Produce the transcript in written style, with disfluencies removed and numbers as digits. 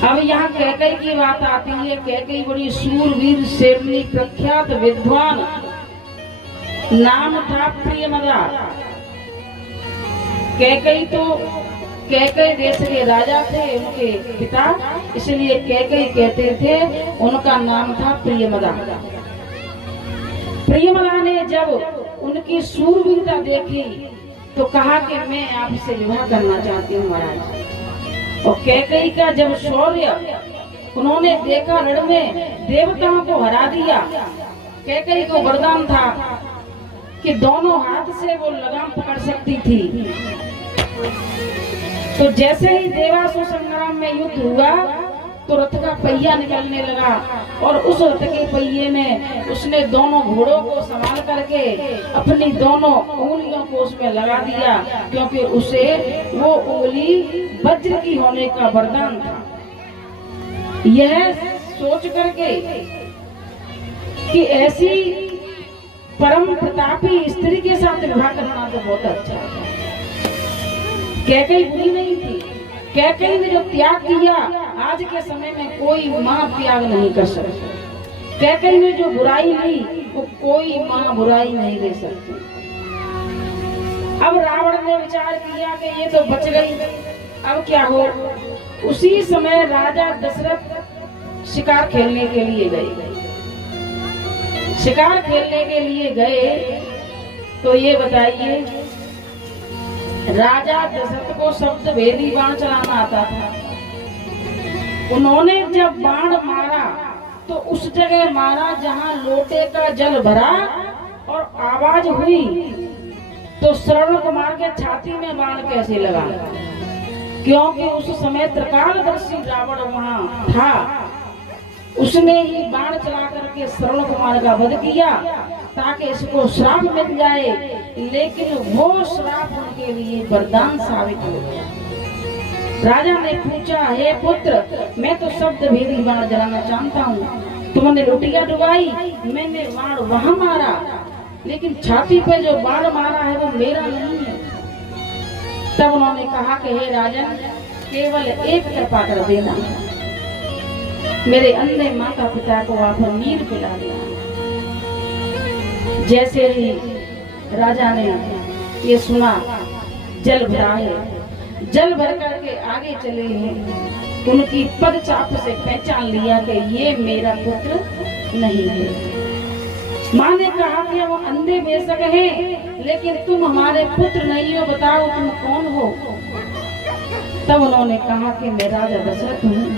अब यहाँ कैकई की बात आती है। कैकई बड़ी सूरवीर शेरनी प्रख्यात विद्वान, नाम था प्रियमदा। कैकई तो कैकई देश के राजा थे, उनके पिता, इसलिए कैकई कहते थे। उनका नाम था प्रियमदा। प्रियमदा ने जब उनकी सूरवीरता देखी तो कहा कि मैं आपसे विवाह करना चाहती हूँ महाराज। और कैकई का जब शौर्य उन्होंने देखा, रण में देवताओं को हरा दिया। कैकई को वरदान था कि दोनों हाथ से वो लगाम पकड़ सकती थी। तो जैसे ही देवासुर संग्राम में युद्ध हुआ तो रथ का पहिया निकलने लगा और उस रथ के पहिए में उसने दोनों घोड़ों को संभाल करके अपनी दोनों उंगलियों को उसमें लगा दिया, क्योंकि उसे वो उंगली वज्र की होने का वरदान था। यह सोच करके कि ऐसी परम प्रतापी स्त्री के साथ विवाह करना तो बहुत अच्छा है। कैकई बुरी नहीं थी। कैकई ने जो त्याग किया, आज के समय में कोई माँ त्याग नहीं कर सकती। कैकई ने जो बुराई ली, वो कोई माँ बुराई नहीं ले सकती। अब रावण ने विचार किया कि ये तो बच गई, अब क्या हो। उसी समय राजा दशरथ शिकार खेलने के लिए गए। शिकार खेलने के लिए गए तो ये बताइए, राजा दशरथ को शब्द भेदी बाण चलाना आता था। उन्होंने जब बाण मारा तो उस जगह मारा जहां लोटे का जल भरा और आवाज हुई, तो श्रवण कुमार के छाती में बाण कैसे लगा, क्योंकि उस समय त्रिकालदर्शी रावण वहां था। उसने ही बाण चला करके श्रवण कुमार का वध किया ताकि इसको श्राप मिल जाए, लेकिन वो श्राप उनके लिए वरदान साबित हो गया। राजा ने पूछा, हे पुत्र, मैं तो शब्द भेदी बाण जलाना जानता हूँ। तुमने लुटिया डुबाई, मैंने बाण वहां मारा, लेकिन छाती पे जो बाण मारा है वो मेरा नहीं है। तब उन्होंने कहा कि हे राजन, केवल एक कृपा कर देना, मेरे अन्य माता पिता को आप नीर पिला देना। जैसे ही राजा ने ये सुना, जल भरा है, जल भर करके आगे चले हैं। उनकी पग चाप से पहचान लिया कि ये मेरा पुत्र नहीं है। माँ ने कहा कि वो अंधे बेशक हैं, लेकिन तुम हमारे पुत्र नहीं हो, बताओ तुम कौन हो। तब उन्होंने कहा कि मैं राजा दशरथ हूँ।